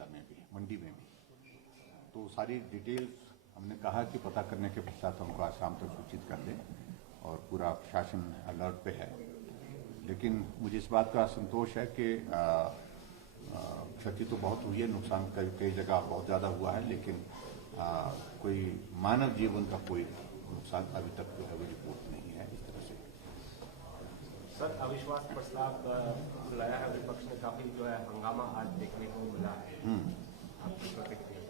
जिला में भी, मंडी में भी। तो सारी डिटेल्स हमने कहा कि पता करने के पश्चात हमको आज शाम तक सूचित कर दें और पूरा प्रशासन अलर्ट पे है। लेकिन मुझे इस बात का संतोष है कि क्षति तो बहुत हुई है, नुकसान कई जगह बहुत ज़्यादा हुआ है, लेकिन कोई मानव जीवन का कोई नुकसान अभी तक जो है वो रिपोर्ट नहीं है। इस तरह से सर, अविश्वास प्रस्ताव लाया है विपक्ष ने, काफी जो है हंगामा आज देखने को मिला है, आपकी प्रतिक्रिया?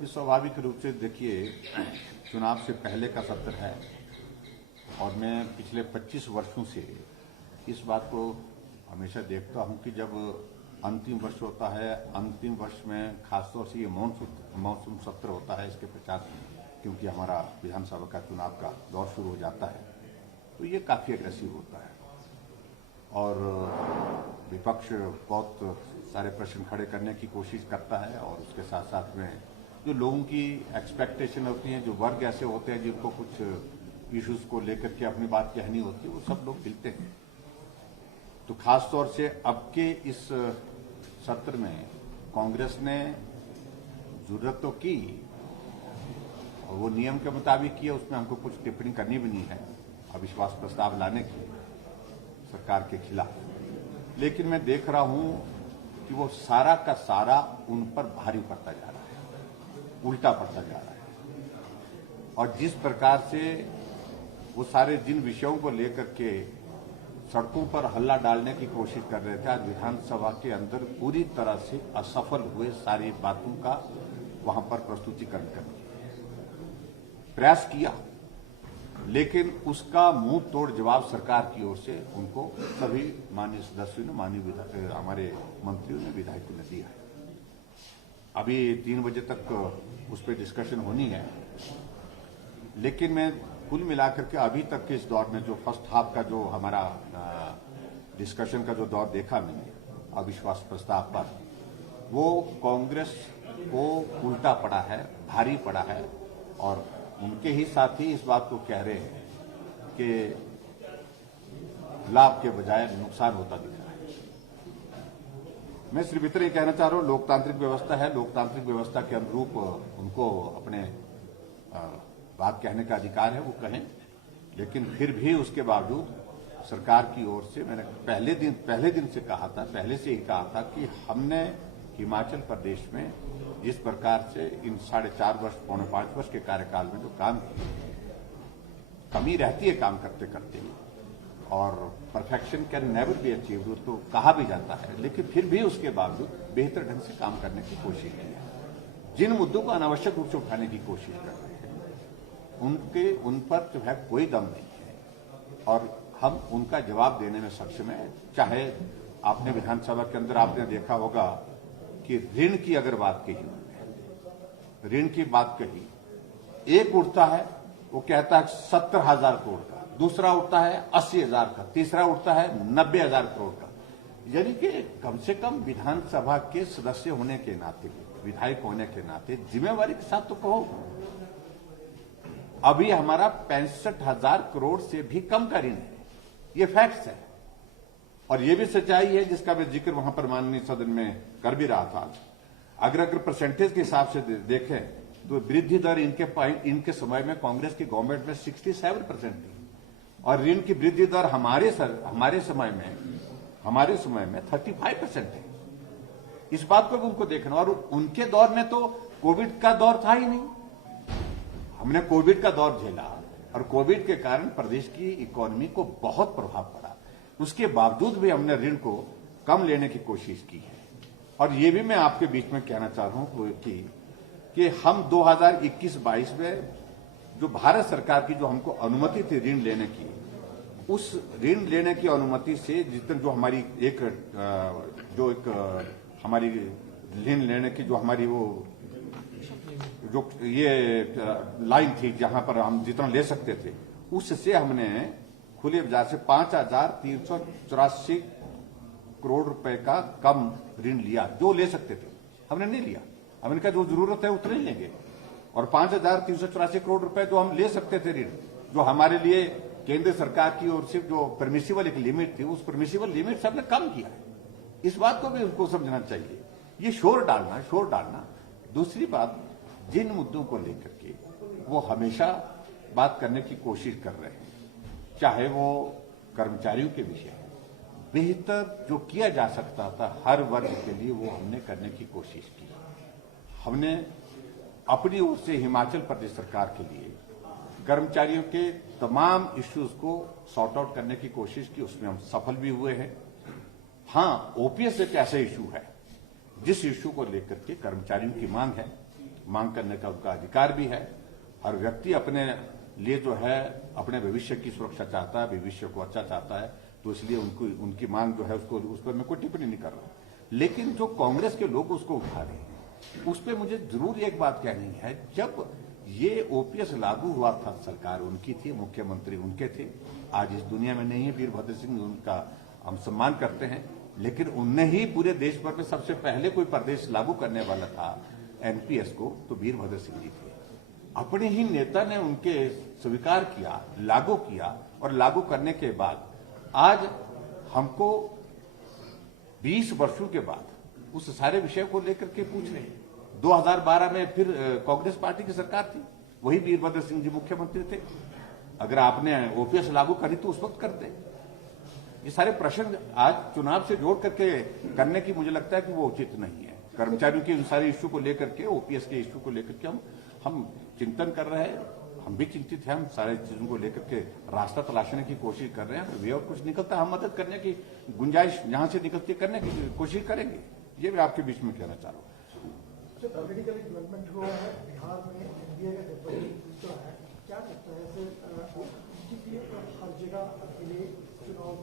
ये स्वाभाविक रूप से देखिए, चुनाव से पहले का सत्र है और मैं पिछले 25 वर्षों से इस बात को हमेशा देखता हूं कि जब अंतिम वर्ष होता है, अंतिम वर्ष में खासतौर से ये मॉनसून सत्र होता है, इसके पश्चात क्योंकि हमारा विधानसभा का चुनाव का दौर शुरू हो जाता है, तो ये काफी एग्रेसिव होता है और विपक्ष बहुत सारे प्रश्न खड़े करने की कोशिश करता है और उसके साथ साथ में जो लोगों की एक्सपेक्टेशन होती है, जो वर्ग ऐसे होते हैं जिनको कुछ इश्यूज को लेकर के अपनी बात कहनी होती है, वो सब लोग मिलते हैं। तो खास तौर से अब के इस सत्र में कांग्रेस ने जरूरत तो की और वो नियम के मुताबिक किया, उसमें हमको कुछ टिप्पणी करनी भी नहीं है अविश्वास प्रस्ताव लाने की सरकार के खिलाफ। लेकिन मैं देख रहा हूं कि वो सारा का सारा उन पर भारी पड़ता जा रहा है, उल्टा पड़ता जा रहा है। और जिस प्रकार से वो सारे जिन विषयों को लेकर के सड़कों पर हल्ला डालने की कोशिश कर रहे थे, आज विधानसभा के अंदर पूरी तरह से असफल हुए सारी बातों का वहां पर प्रस्तुतिकरण करने प्रयास किया, लेकिन उसका मुंह तोड़ जवाब सरकार की ओर से उनको सभी माननीय सदस्यों ने, माननीय हमारे मंत्रियों ने, विधायकों ने दिया है। अभी 3 बजे तक उस पर डिस्कशन होनी है, लेकिन मैं कुल मिलाकर के अभी तक के इस दौर में जो फर्स्ट हाफ का जो हमारा डिस्कशन का जो दौर देखा मैंने अविश्वास प्रस्ताव पर, वो कांग्रेस को उल्टा पड़ा है, भारी पड़ा है और उनके ही साथी इस बात को कह रहे हैं कि लाभ के बजाय नुकसान होता दिख रहा है। मैं सिर्फ इतना ही कहना चाह रहा हूं, लोकतांत्रिक व्यवस्था है, लोकतांत्रिक व्यवस्था के अनुरूप उनको अपने बात कहने का अधिकार है, वो कहें। लेकिन फिर भी उसके बावजूद सरकार की ओर से मैंने पहले दिन से कहा था, पहले से ही कहा था कि हमने हिमाचल प्रदेश में जिस प्रकार से इन 4.5 वर्ष, पौने 5 वर्ष के कार्यकाल में जो काम किए, कमी रहती है काम करते करते और perfection can never be achieved तो कहा भी जाता है, लेकिन फिर भी उसके बावजूद बेहतर ढंग से काम करने की कोशिश की है। जिन मुद्दों को अनावश्यक रूप से उठाने की कोशिश कर रहे हैं उन पर जो है कोई दम नहीं है और हम उनका जवाब देने में सक्षम है। चाहे आपने विधानसभा के अंदर आपने देखा होगा कि ऋण की अगर बात कही, ऋण की बात कही, एक उठता है वो कहता है 70,000 करोड़ का, दूसरा उठता है 80,000 का, तीसरा उठता है 90,000 करोड़ का। यानी कि कम से कम विधानसभा के सदस्य होने के नाते, विधायक होने के नाते जिम्मेवारी के साथ तो कहो। अभी हमारा 65,000 करोड़ से भी कम का ऋण है, ये फैक्ट्स है और ये भी सच्चाई है जिसका मैं जिक्र वहां पर माननीय सदन में कर भी रहा था। अगर परसेंटेज के हिसाब से देखें तो वृद्धि दर इनके समय में कांग्रेस की गवर्नमेंट में 67% थी और ऋण की वृद्धि दर हमारे समय में 35% है। इस बात को भी उनको देखना, और उनके दौर में तो कोविड का दौर था ही नहीं। हमने कोविड का दौर झेला और कोविड के कारण प्रदेश की इकोनॉमी को बहुत प्रभाव पड़ा, उसके बावजूद भी हमने ऋण को कम लेने की कोशिश की है। और ये भी मैं आपके बीच में कहना चाह रहा हूं कि हम 2021-22 में जो भारत सरकार की जो हमको अनुमति थी ऋण लेने की, उस ऋण लेने की अनुमति से जितने जो हमारी हमारी ऋण लेने की जो हमारी वो जो ये लाइन थी जहां पर हम जितना ले सकते थे, उससे हमने खुले बाजार से 5,384 करोड़ रुपए का कम ऋण लिया, जो ले सकते थे हमने नहीं लिया। हमने कहा जो जरूरत है उतने ही लेंगे, और 5,384 करोड़ रुपए जो हम ले सकते थे ऋण, जो हमारे लिए केंद्र सरकार की ओर से जो परमिसिबल एक लिमिट थी, उस परमिसिबल लिमिट से हमने कम किया है। इस बात को भी उनको समझना चाहिए ये शोर डालना। दूसरी बात, जिन मुद्दों को लेकर के वो हमेशा बात करने की कोशिश कर रहे हैं, चाहे वो कर्मचारियों के विषय है, बेहतर जो किया जा सकता था हर वर्ग के लिए वो हमने करने की कोशिश की। हमने अपनी ओर से हिमाचल प्रदेश सरकार के लिए कर्मचारियों के तमाम इश्यूज को सॉर्ट आउट करने की कोशिश की, उसमें हम सफल भी हुए हैं। हां, ओपीएस एक ऐसा इश्यू है जिस इश्यू को लेकर के कर्मचारियों की मांग है, मांग करने का उनका अधिकार भी है। हर व्यक्ति अपने लिए जो है अपने भविष्य की सुरक्षा चाहता है, भविष्य को अच्छा चाहता है, तो इसलिए उनकी मांग जो है उस पर मैं कोई टिप्पणी नहीं कर रहा। लेकिन जो कांग्रेस के लोग उसको उठा रहे हैं, उस पर मुझे जरूर एक बात कहनी है। जब ये ओपीएस लागू हुआ था, सरकार उनकी थी, मुख्यमंत्री उनके थे, आज इस दुनिया में नहीं है वीरभद्र सिंह, उनका हम सम्मान करते हैं, लेकिन उनने ही पूरे देश भर में सबसे पहले कोई प्रदेश लागू करने वाला था एनपीएस को, तो वीरभद्र सिंह जी थे। अपने ही नेता ने उनके स्वीकार किया, लागू किया, और लागू करने के बाद आज हमको 20 वर्षों के बाद उस सारे विषय को लेकर के पूछ रहे हैं। 2012 में फिर कांग्रेस पार्टी की सरकार थी, वही वीरभद्र सिंह जी मुख्यमंत्री थे। अगर आपने ओपीएस लागू करी तो उस वक्त करते। ये सारे प्रश्न आज चुनाव से जोड़ करके करने की मुझे लगता है कि वो उचित नहीं है। कर्मचारियों के इन सारे इश्यू को लेकर के, ओपीएस के इश्यू को लेकर के हम चिंतन कर रहे हैं, हम भी चिंतित हैं, हम सारे चीजों को लेकर के रास्ता तलाशने की कोशिश कर रहे हैं। वे और कुछ निकलता है, हम मदद करने की गुंजाइश जहां से निकलती है करने की कोशिश करेंगे। ये मैं आपके बीच में कहना चाह रहा हूँ। जो पॉलिटिकल डेवलपमेंट हुआ है बिहार में, एनडीए का डेवलपमेंट जो है, क्या लगता है हर जगह अकेले चुनाव?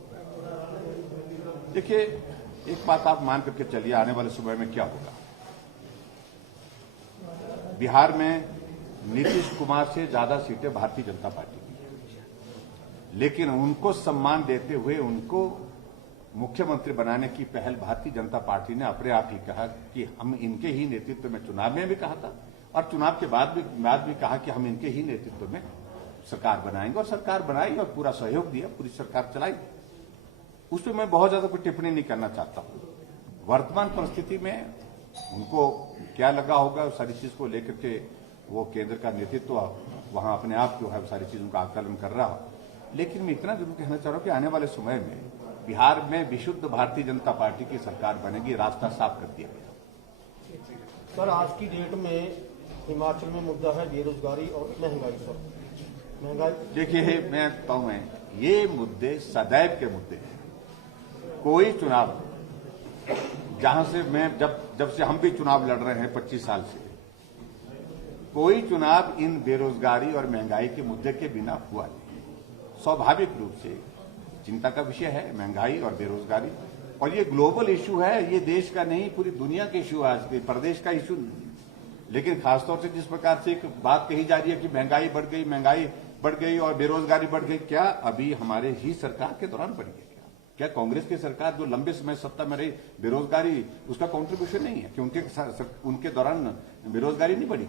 देखिए, एक बात आप मान करके चलिए, आने वाले समय में क्या होगा। बिहार में नीतीश कुमार से ज्यादा सीटें भारतीय जनता पार्टी की हैं, लेकिन उनको सम्मान देते हुए उनको मुख्यमंत्री बनाने की पहल भारतीय जनता पार्टी ने अपने आप ही कहा कि हम इनके ही नेतृत्व में, चुनाव में भी कहा था और चुनाव के बाद भी कहा कि हम इनके ही नेतृत्व में सरकार बनाएंगे, और सरकार बनाई और पूरा सहयोग दिया, पूरी सरकार चलाई। उस पर मैं बहुत ज्यादा कोई टिप्पणी नहीं करना चाहता हूं। वर्तमान परिस्थिति में उनको क्या लगा होगा, सारी चीज को लेकर के वो केंद्र का नेतृत्व वहां अपने आप जो है सारी चीजों का आकलन कर रहा हो। लेकिन मैं इतना जरूर कहना चाह रहा हूं कि आने वाले समय में बिहार में विशुद्ध भारतीय जनता पार्टी की सरकार बनेगी, रास्ता साफ कर दिया गया। सर, आज की डेट में हिमाचल में मुद्दा है बेरोजगारी और महंगाई। सर, महंगाई, देखिए, मैं कहूँ ये मुद्दे सदैव के मुद्दे हैं। कोई चुनाव, जहां से मैं जब से हम भी चुनाव लड़ रहे हैं 25 साल से, कोई चुनाव इन बेरोजगारी और महंगाई के मुद्दे के बिना हुआ नहीं। स्वाभाविक रूप से चिंता का विषय है महंगाई और बेरोजगारी, और ये ग्लोबल इश्यू है, ये देश का नहीं पूरी दुनिया का इश्यू है, आज प्रदेश का इश्यू नहीं। लेकिन खासतौर से जिस प्रकार से एक बात कही जा रही है कि महंगाई बढ़ गई और बेरोजगारी बढ़ गई, क्या अभी हमारे ही सरकार के दौरान बढ़ी है? क्या कांग्रेस की सरकार जो लंबे समय सत्ता में रही, बेरोजगारी उसका कंट्रीब्यूशन नहीं है कि उनके दौरान बेरोजगारी नहीं बढ़ी?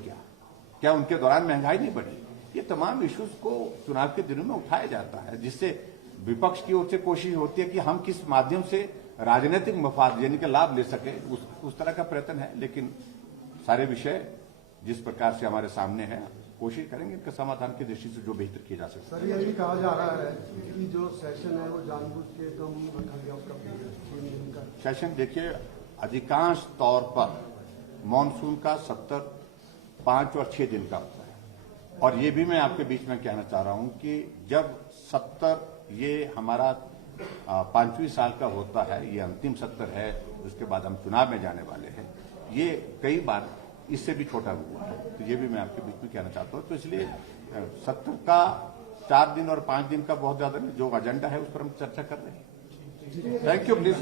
क्या उनके दौरान महंगाई नहीं बढ़ी? ये तमाम इश्यूज को चुनाव के दिनों में उठाया जाता है, जिससे विपक्ष की ओर से कोशिश होती है कि हम किस माध्यम से राजनीतिक मफाद यानी कि लाभ ले सके, उस तरह का प्रयत्न है। लेकिन सारे विषय जिस प्रकार से हमारे सामने है, कोशिश करेंगे इनके समाधान की दृष्टि से जो बेहतर किया जा सकता है। सर, ये भी कहा जा रहा है कि जो सेशन है वो जानबूझ के कम रखा गया उसका 3 दिन का सेशन। देखिए, अधिकांश तौर पर मानसून का 70, 5 और 6 दिन का होता है, और ये भी मैं आपके बीच में कहना चाह रहा हूं कि जब 70 ये हमारा 5वीं साल का होता है, ये अंतिम सत्र है, उसके बाद हम चुनाव में जाने वाले हैं, ये कई बार इससे भी छोटा हुआ है, तो ये भी मैं आपके बीच में कहना चाहता हूँ। तो इसलिए सत्र का 4 दिन और 5 दिन का बहुत ज्यादा जो एजेंडा है उस पर हम चर्चा कर रहे हैं। Thank you please.